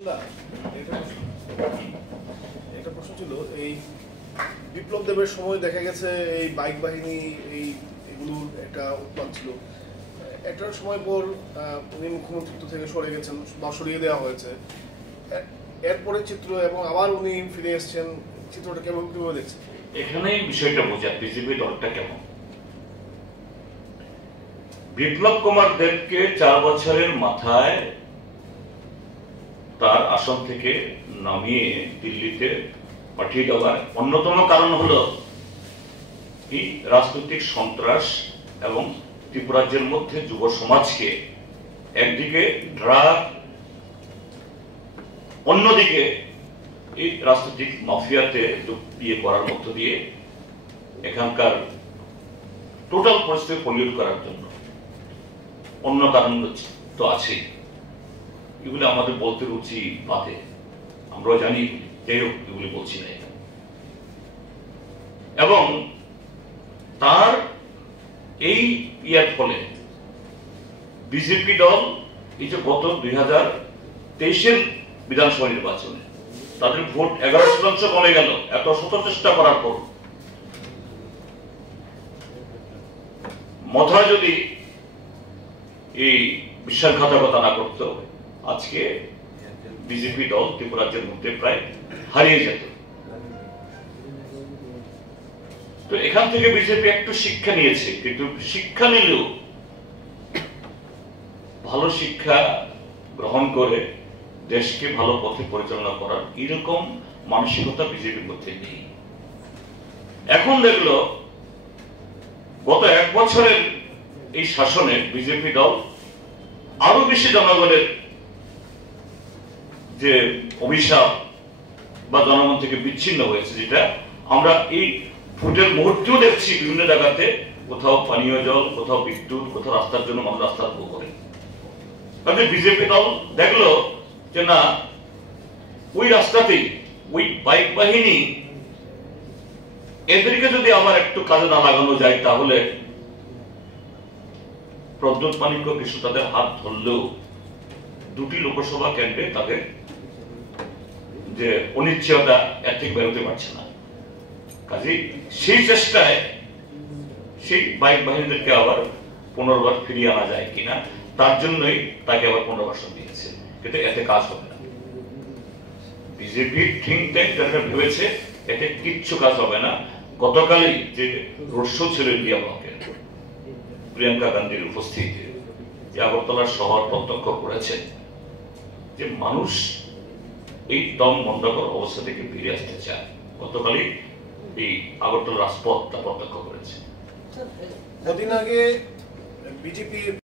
না, একটা প্রশ্ন ছিল এই বিপ্লব দেবের সময় দেখা গেছে এই বাইক বাহিনী এগুলোর একটা উৎপাত ছিল। একটা সময় পর উনি মুখ্যমন্ত্রিত্ব থেকে সরে গেছেন বা সরিয়ে দেওয়া হয়েছে। এরপরে চিত্র এবং আবার উনি ফিরে এসেছেন, চিত্রটা কিভাবে দেখছেন? এখানেই বিষয়টা বোঝা বিজেপি দলটা কেমন। বিপ্লব কুমার দেবকে 4 বছরের মাথায় তার আসন থেকে নামিয়ে দিল্লিতে পাঠিয়ে দেওয়ার অন্যতম কারণ হলো এই রাজনৈতিক সন্ত্রাস এবং ত্রিপুরাজ্যের মধ্যে যুব সমাজকে একদিকে ড্রাগ, অন্যদিকে এই রাজনৈতিক মাফিয়াতে বিয়ে করার মধ্য দিয়ে এখানকার টোটাল পরিস্থিতি পলিউট করার জন্য। অন্য কারণ তো আছেই, এগুলো আমাদের বলতে রুচি বাদে, আমরাও জানি, যাই হোক এগুলি বলছি না। এবং তার এই ইয়ার ফলে বিজেপি দল এই যে গত 2023-এর বিধানসভা নির্বাচনে তাদের ভোট 11% কমে গেল এত শত চেষ্টা করার পর। মথা যদি এই বিশ্বাসঘাতকতা না করত, আজকে বিজেপি দল ত্রিপুরাজ্যের মধ্যে প্রায় হারিয়ে যেত। তো এখান থেকে বিজেপি একটু শিক্ষা নিয়েছে, কিন্তু শিক্ষা নিলেও ভালো শিক্ষা গ্রহণ করে দেশকে ভালো পথে পরিচালনা করার এরকম মানসিকতা বিজেপির মধ্যে নেই। এখন দেখলো গত 1 বছরের এই শাসনে বিজেপি দল আরো বেশি জনগণের যে অভিশাপ বা জনগণ থেকে বিচ্ছিন্ন হয়েছে, যেটা আমরা এই ভোটের মুহূর্তেও দেখছি। বিভিন্ন জায়গাতে কোথাও পানীয় জল, কোথাও বিদ্যুৎ, কোথাও রাস্তার জন্য মানুষ রাস্তা উপভোগ করে। কাজে বিজেপি দল দেখলো যে না, ওই রাস্তাতেই ওই বাইক বাহিনী এদেরকে যদি আবার একটু কাজে না লাগানো যায়, তাহলে প্রদ্যোৎ মানিক্য কিছু তাদের হাত ধরলেও 2টি লোকসভা কেন্দ্রে তাদের যে অনিশ্চয়তা এর থেকে বেরোতে পারছে না। কাজেই সেই চেষ্টায় সেই বাইক বাহিনীদেরকে আবার পুনর্বার ফিরিয়ে আনা যায় কিনা, তার জন্যই তাকে আবার পুনর্বাসন দিয়েছে। কিন্তু এতে কাজ হবে না। বিজেপি থিঙ্ক ট্যাঙ্ক যারা ভেবেছে এতে কিচ্ছু কাজ হবে না। গতকালই যে রোড শো ছিল ইন্ডিয়া ব্লকের, প্রিয়াঙ্কা গান্ধীর উপস্থিতি, যে আগরতলার শহর প্রত্যক্ষ করেছে যে মানুষ এই দম বন্ধকর অবস্থা থেকে ফিরে আসতে চায়। গতকালই এই আগরতলা রাজপথ তা প্রত্যক্ষ করেছে। কদিন আগে বিজেপি